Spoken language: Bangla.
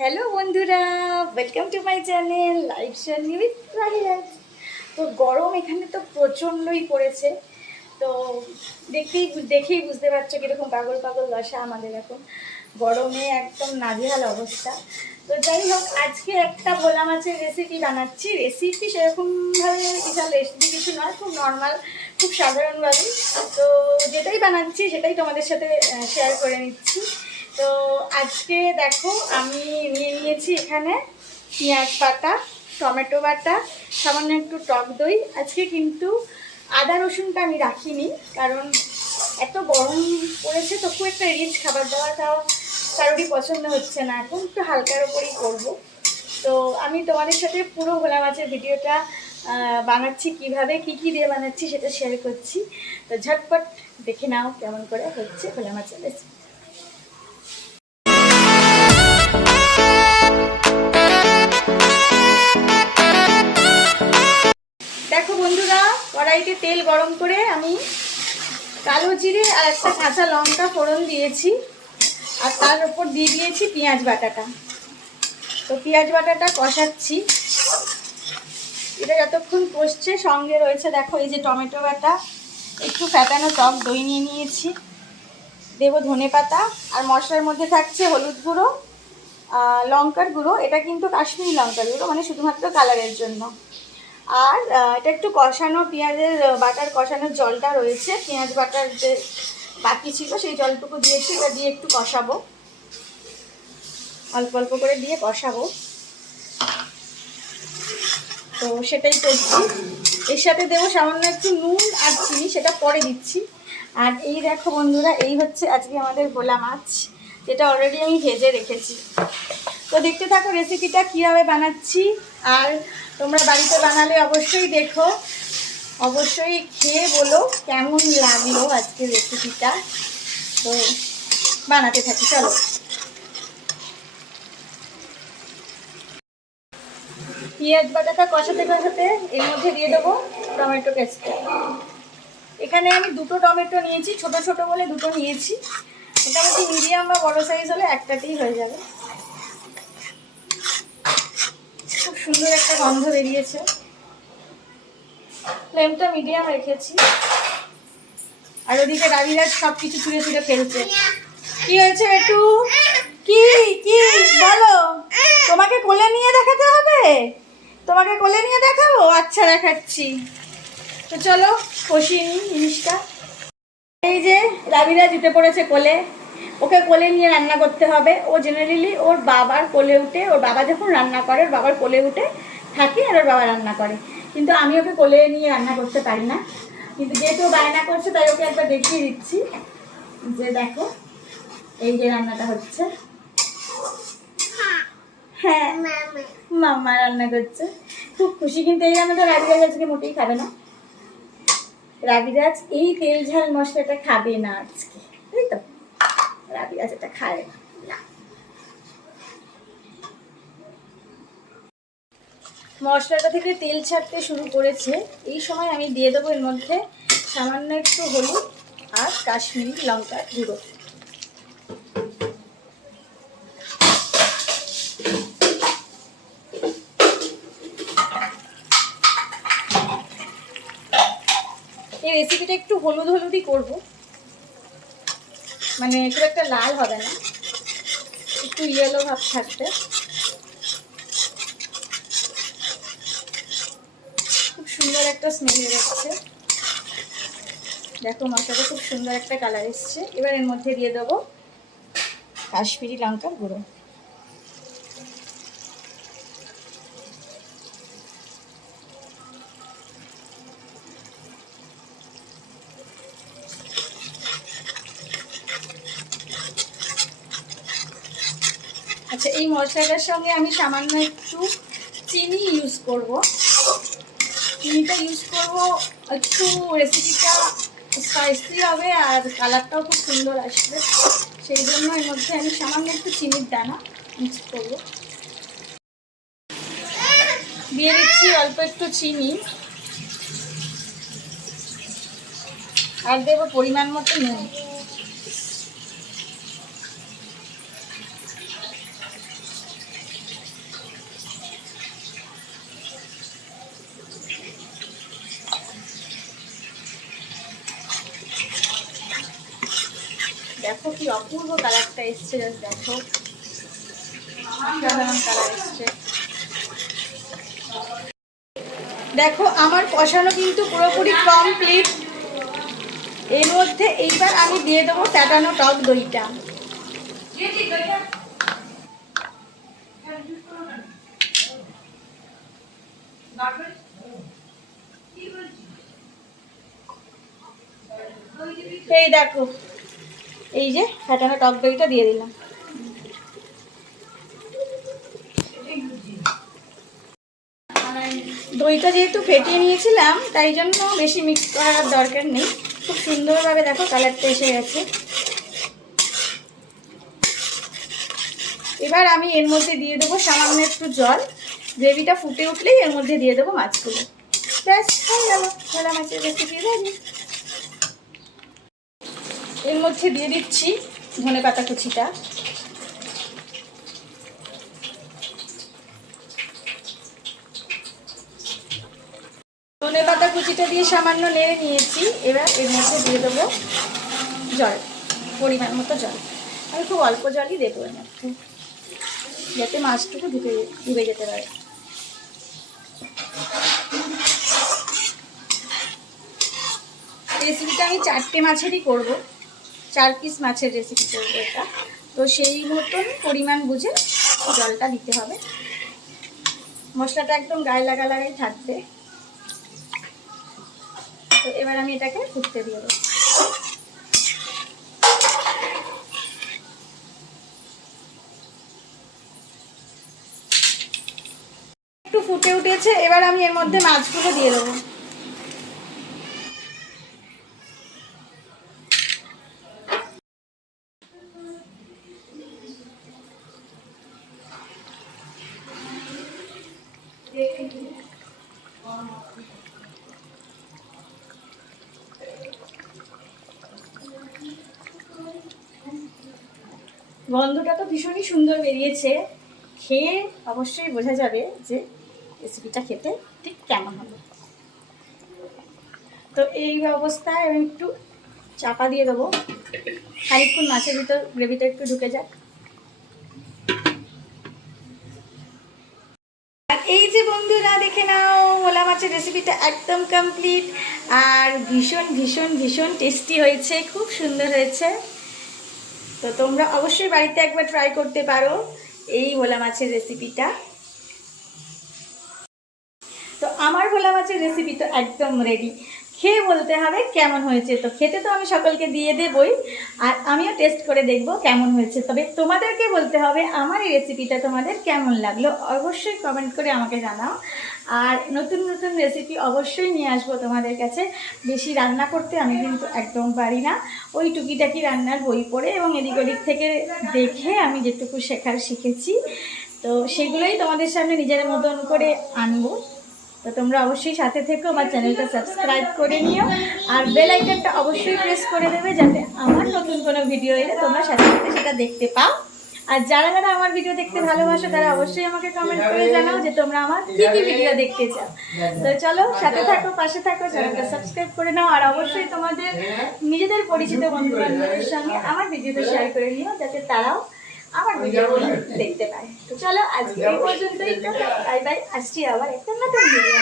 হ্যালো বন্ধুরা, welcome to my channel life journey with Rahiraj. তো গরম এখানে তো প্রচণ্ডই পড়েছে। তো দেখেই বুঝতে পারছো কীরকম পাগল পাগল দশা আমাদের এখন, গরমে একদম নাজেহাল অবস্থা। তো যাই হোক, আজকে একটা ভোলা মাছের রেসিপি বানাচ্ছি। রেসিপি সেরকমভাবে বিশাল রেসিপি কিছু নয়, খুব নর্মাল, খুব সাধারণভাবে। তো যেটাই বানাচ্ছি সেটাই তোমাদের সাথে শেয়ার করে নিচ্ছি। তো আজকে দেখো, আমি নিয়ে নিয়েছি এখানে পেঁয়াজ বাটা, টমেটো বাটা, সামান্য একটু টক দই। আজকে কিন্তু আদা রসুনটা আমি রাখিনি, কারণ এত গরম পড়েছে তো খুব একটা রিচ খাবার দাবারটাও কারোরই পছন্দ হচ্ছে না, এখন একটু হালকার ওপরেই করবো। তো আমি তোমাদের সাথে পুরো ভোলা মাছের ভিডিওটা বানাচ্ছি, কিভাবে কি কি দিয়ে বানাচ্ছি সেটা শেয়ার করছি। তো ঝটপট দেখে নাও কেমন করে হচ্ছে ভোলা মাছের রেসিপি। দেখো বন্ধুরা, কড়াইতে তেল গরম করে আমি কালো জিরে আর একটা কাঁচা লঙ্কা ফোড়ন দিয়েছি, আর তার উপর দিয়ে দিয়েছি পেঁয়াজ বাটাটা। তো পেঁয়াজ বাটাটা কষাচ্ছি। এটা যতক্ষণ কষছে, সঙ্গে রয়েছে দেখো এই যে টমেটো বাটা, একটু ফ্যাটানো টক দই নিয়ে নিয়েছি, দেবো ধনে পাতা, আর মশলার মধ্যে থাকছে হলুদ গুঁড়ো, লঙ্কার গুঁড়ো। এটা কিন্তু কাশ্মীরি লঙ্কার গুঁড়ো, মানে শুধুমাত্র কালারের জন্য। আর এটা একটু কষানো, পেঁয়াজের বাটার কষানোর জলটা রয়েছে, পেঁয়াজ বাটার যে বাকি ছিল সেই জলটুকু দিয়েছি। এটা দিয়ে একটু কষাবো, অল্প অল্প করে দিয়ে কষাবো। তো সেটাই করছি। এর সাথে দেবো সামান্য একটু নুন আর চিনি, সেটা পরে দিচ্ছি। আর এই দেখো বন্ধুরা, এই হচ্ছে আজকে আমাদের ভোলা মাছ, যেটা অলরেডি আমি ভেজে রেখেছি। তো দেখতে থাকো রেসিপিটা কীভাবে বানাচ্ছি। আর তোমরা বাড়িতে বানালে অবশ্যই দেখো, অবশ্যই খেয়ে বলো কেমন লাগলো আজকের রেসিপিটা। তো বানাতে থাকি, চলো। পেঁয়াজ বাটাটা কষাতে কষাতে এর মধ্যে দিয়ে দেবো টমেটো পেস্ট। এখানে আমি দুটো টমেটো নিয়েছি, ছোট ছোট বলে দুটো নিয়েছি। মোটামুটি মিডিয়াম বা বড় সাইজ হলে একটাতেই হয়ে যাবে। খুব সুন্দর একটা গন্ধ বেরিয়েছে। ফ্লেমটা মিডিয়াম রেখেছি। আর ওদিকে রাবিরাজ সব কিছু ছুঁড়ে ছুঁড়ে ফেলছে। কি হয়েছে একটু? কি কি বলো? তোমাকে কোলে নিয়ে দেখাতে হবে? তোমাকে কোলে নিয়ে দেখাবো? আচ্ছা, দেখাচ্ছি। তো চলো কষিয়ে নিই জিনিসটা। এই যে রাবিরাজ উঠে পড়েছে কোলে, ওকে কোলে নিয়ে রান্না করতে হবে। ও জেনারেলি ওর বাবার কোলে উঠে, ওর বাবা যখন রান্না করে ওর বাবার কোলে উঠে থাকে, আর ওর বাবা রান্না করে। কিন্তু আমি ওকে কোলে নিয়ে রান্না করতে পারি না, কিন্তু যেহেতু বায়না করছে তাই ওকে একবার দেখিয়ে দিচ্ছি যে দেখো এই যে রান্নাটা হচ্ছে। হ্যাঁ, মাম্মা রান্না করছে, খুব খুশি। কিন্তু এই রান্নাটা রাবিরাজ আজকে মোটেই খাবে না। রাবিরাজ এই তেল ঝাল মশলাটা খাবে না আজকে, তাই তো? রাবিরাজ এটা খায় না। মশলাটা থেকে তেল ছাড়তে শুরু করেছে, এই সময় আমি দিয়ে দেবো এর মধ্যে সামান্য একটু হলুদ আর কাশ্মীরি লঙ্কার গুঁড়ো। এই রেসিপিটা একটু হলুদ হলুদই করবো, মানে খুব একটা লাল হবে না, একটু ইয়েলো ভাব থাকবে। খুব সুন্দর একটা স্মেল বেরোচ্ছে। দেখো মশলাটা খুব সুন্দর একটা কালার এসছে। এবার এর মধ্যে দিয়ে দেবো কাশ্মীরি লঙ্কার গুঁড়ো। আচ্ছা, এই মশলাটার সঙ্গে আমি সামান্য একটু চিনি ইউজ করব। চিনিটা ইউজ করব একটু, রেসিপিটা স্পাইসি হবে আর কালারটাও খুব সুন্দর আসবে, সেই জন্য এর মধ্যে আমি সামান্য একটু চিনির দানা মিক্স করব। দিয়ে দিচ্ছি অল্প একটু চিনি, আর দেবো পরিমাণ মতো নুন। দেখো কি অপূর্ব কালারটা এসছে, দেখো অসাধারণ কালার এসছে। দেখো আমার কষানো কিন্তু পুরোপুরি কমপ্লিট। এর মধ্যে এইবার আমি দিয়ে দেবো ফ্যাটানো টক দইটা। এই দেখো, এই যে ফ্যাটানো টক দইটা দিয়ে দিলাম। দইটা যেহেতু ফেটিয়ে নিয়েছিলাম তাই জন্য বেশি মিক্স করার দরকার নেই। খুব সুন্দরভাবে দেখো কালারটা এসে গেছে। এবার আমি এর মধ্যে দিয়ে দেবো সামান্য একটু জল। গ্রেভিটা ফুটে উঠলেই এর মধ্যে দিয়ে দেবো মাছগুলো। ব্যাস হয়ে গেল ভোলা মাছের রেসিপি রেডি। এর মধ্যে দিয়ে দিচ্ছি ধনেপাতা কুচিটা। ধনেপাতা কুচিটা দিয়ে সামান্য নেড়ে নিয়েছি। এবার এর মধ্যে দিয়ে দেবো জল, পরিমাণ মতো জল। আমি খুব অল্প জলই দেবো এর মধ্যে, যাতে মাছটুকু ডুবে যেতে পারে। রেসিপিটা আমি 4টে মাছেরই করব, 4 পিস মাছের রেসিপি করবো এটা। তো সেই মতন পরিমাণ বুঝে জলটা দিতে হবে। মশলাটা একদম গায়ে লাগাই থাকবে। তো এবার আমি এটাকে ফুটতে দিয়ে দেবো। একটু ফুটে উঠেছে, এবার আমি এর মধ্যে মাছগুলো দিয়ে দেবো। গন্ধটা তো ভীষণই সুন্দর বেরিয়েছে। খেয়ে অবশ্যই বোঝা যাবে যে রেসিপিটা খেতে ঠিক কেমন হবে। তো এই অবস্থায় আমি একটু চাপা দিয়ে দেবো, খানিকক্ষণ মাছের ভিতর গ্রেভিটা একটু ঢুকে যাক। আর এই যে বন্ধুরা দেখে নাও, ভোলা মাছের রেসিপিটা একদম কমপ্লিট। আর ভীষণ ভীষণ ভীষণ টেস্টি হয়েছে, খুব সুন্দর হয়েছে। তো তোমরা অবশ্যই বাড়িতে একবার ট্রাই করতে পারো এই ভোলা মাছের রেসিপিটা। তো আমার ভোলা মাছের রেসিপি তো একদম রেডি। খেয়ে বলতে হবে কেমন হয়েছে। তো খেতে তো আমি সকলকে দিয়ে দেবই, আর আমিও টেস্ট করে দেখব কেমন হয়েছে। তবে তোমাদেরকে বলতে হবে আমার এই রেসিপিটা তোমাদের কেমন লাগলো, অবশ্যই কমেন্ট করে আমাকে জানাও। আর নতুন নতুন রেসিপি অবশ্যই নিয়ে আসবো তোমাদের কাছে। বেশি রান্না করতে আমি কিন্তু একদম পারি না, ওই টুকিটাকি রান্নার বই পড়ে এবং এদিক ওদিক থেকে দেখে আমি যেটুকু শেখার শিখেছি, তো সেগুলোই তোমাদের সামনে নিজের মতন করে আনবো। তো তোমরা অবশ্যই সাথে থেকো, আমার চ্যানেলটা সাবস্ক্রাইব করে নিও, আর বেল আইকনটা অবশ্যই প্রেস করে দেবে, যাতে আমার নতুন কোনো ভিডিও এলে তোমরা সাথে সাথে সেটা দেখতে পাও। আর যারা যারা আমার ভিডিও দেখতে ভালোবাসো তারা অবশ্যই আমাকে কমেন্ট করে জানাও যে তোমরা আমার কী কী ভিডিও দেখতে চাও। তো চলো সাথে থাকো, পাশে থাকো, চ্যানেলটা সাবস্ক্রাইব করে নাও। আর অবশ্যই তোমাদের নিজেদের পরিচিত বন্ধু বান্ধবের সঙ্গে আমার ভিডিওটা শেয়ার করে নিও, যাতে তারাও আমার ভিডিওগুলো দেখতে পায়। তো চলো আজকে এই পর্যন্তই, বাই বাই। আসছি আবার একটা নতুন ভিডিও।